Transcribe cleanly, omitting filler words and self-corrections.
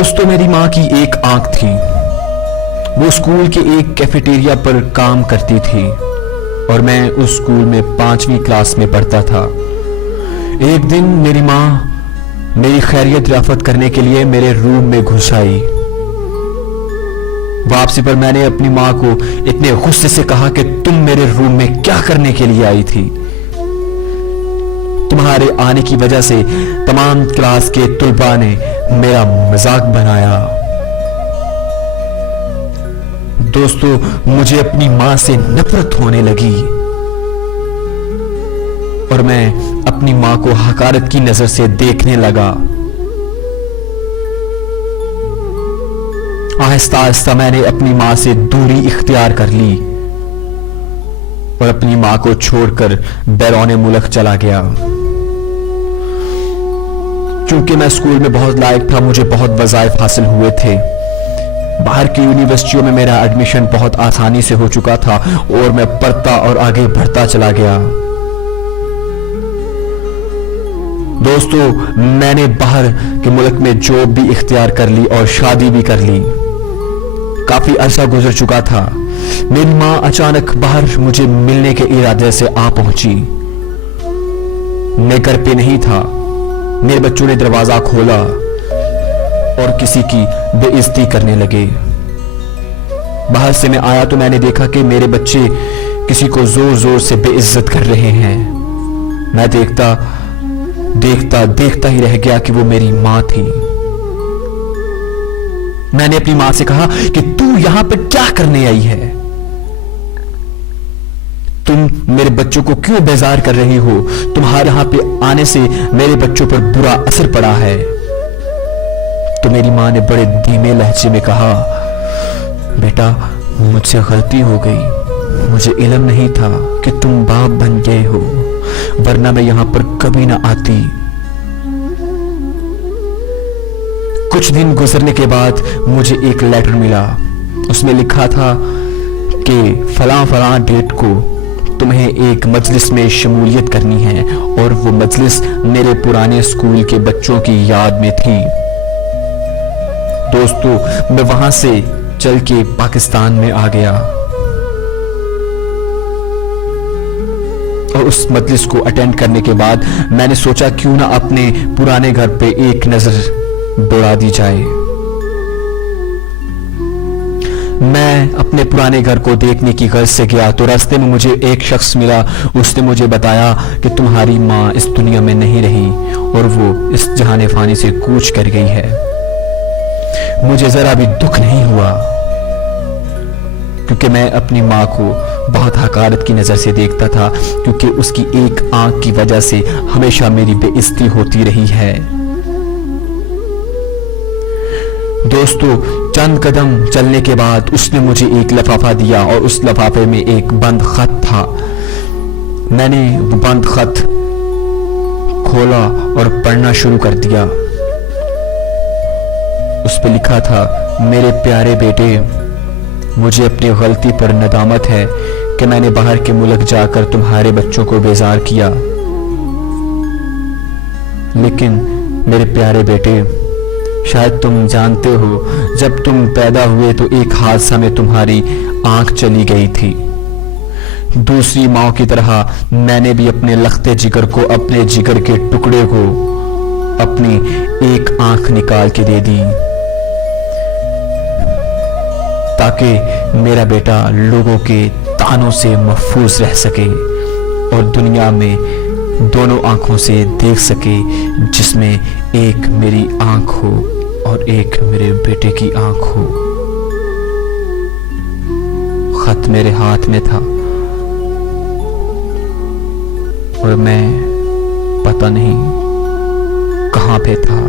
दोस्तों, मेरी माँ की एक आंख थी। वो स्कूल के एक कैफेटेरिया पर काम करती थी और मैं उस स्कूल में 5वीं क्लास में पढ़ता था। एक दिन मेरी माँ मेरी खैरियत रियाफत करने के लिए मेरे रूम में घुस आई। वापसी पर मैंने अपनी माँ को इतने गुस्से से कहा कि तुम मेरे रूम में क्या करने के लिए आई थी? तुम्हारे आने की वजह से तमाम क्लास के तुलबा ने मेरा मजाक बनाया। दोस्तों, मुझे अपनी मां से नफरत होने लगी और मैं अपनी मां को हकारत की नजर से देखने लगा। आहिस्ता आहिस्ता मैंने अपनी मां से दूरी इख्तियार कर ली और अपनी मां को छोड़कर बैरून मुल्क चला गया। क्योंकि मैं स्कूल में बहुत लायक था, मुझे बहुत वज़ाइफ हासिल हुए थे। बाहर की यूनिवर्सिटियों में मेरा एडमिशन बहुत आसानी से हो चुका था और मैं पढ़ता और आगे बढ़ता चला गया। दोस्तों, मैंने बाहर के मुल्क में जॉब भी इख्तियार कर ली और शादी भी कर ली। काफी अरसा गुजर चुका था। मेरी मां अचानक बाहर मुझे मिलने के इरादे से आ पहुंची। मैं घर पे नहीं था। मेरे बच्चों ने दरवाजा खोला और किसी की बेइज्जती करने लगे। बाहर से मैं आया तो मैंने देखा कि मेरे बच्चे किसी को जोर जोर से बेइज्जत कर रहे हैं। मैं देखता ही रह गया कि वो मेरी मां थी। मैंने अपनी मां से कहा कि तू यहां पर क्या करने आई है? तुम मेरे बच्चों को क्यों बेजार कर रही हो? तुम्हारे यहां पे आने से मेरे बच्चों पर बुरा असर पड़ा है। तो मेरी मां ने बड़े धीमे लहजे में कहा, बेटा, मुझसे गलती हो गई। मुझे इल्म नहीं था कि तुम बाप बन गए हो, वरना मैं यहां पर कभी ना आती। कुछ दिन गुजरने के बाद मुझे एक लेटर मिला। उसमें लिखा था कि फलां डेट को तुम्हें एक मजलिस में शमूलियत करनी है और वो मजलिस मेरे पुराने स्कूल के बच्चों की याद में थी। दोस्तों, मैं वहां से चल के पाकिस्तान में आ गया और उस मजलिस को अटेंड करने के बाद मैंने सोचा क्यों ना अपने पुराने घर पे एक नजर दौड़ा दी जाए। मैं अपने पुराने घर को देखने की गर्ज से गया तो रास्ते में मुझे एक शख्स मिला। उसने मुझे बताया कि तुम्हारी माँ इस दुनिया में नहीं रही और वो इस जहाने फानी से कूच कर गई है। मुझे जरा भी दुख नहीं हुआ क्योंकि मैं अपनी माँ को बहुत हकारत की नजर से देखता था, क्योंकि उसकी एक आंख की वजह से हमेशा मेरी बेइज्जती होती रही है। दोस्तों, चंद कदम चलने के बाद उसने मुझे एक लिफाफा दिया और उस लिफाफे में एक बंद खत था। मैंने वो बंद खत खोला और पढ़ना शुरू कर दिया। उस पर लिखा था, मेरे प्यारे बेटे, मुझे अपनी गलती पर नदामत है कि मैंने बाहर के मुल्क जाकर तुम्हारे बच्चों को बेजार किया। लेकिन मेरे प्यारे बेटे, शायद तुम जानते हो, जब तुम पैदा हुए तो एक हादसा में तुम्हारी आंख चली गई थी। दूसरी माँ की तरह मैंने भी अपने लखते जिगर को, अपने जिगर के टुकड़े को अपनी एक आंख निकाल के दे दी ताकि मेरा बेटा लोगों के तानों से महफूज रह सके और दुनिया में दोनों आंखों से देख सके, जिसमें एक मेरी आंख हो और एक मेरे बेटे की आंख हो। खत मेरे हाथ में था और मैं पता नहीं कहां पे था।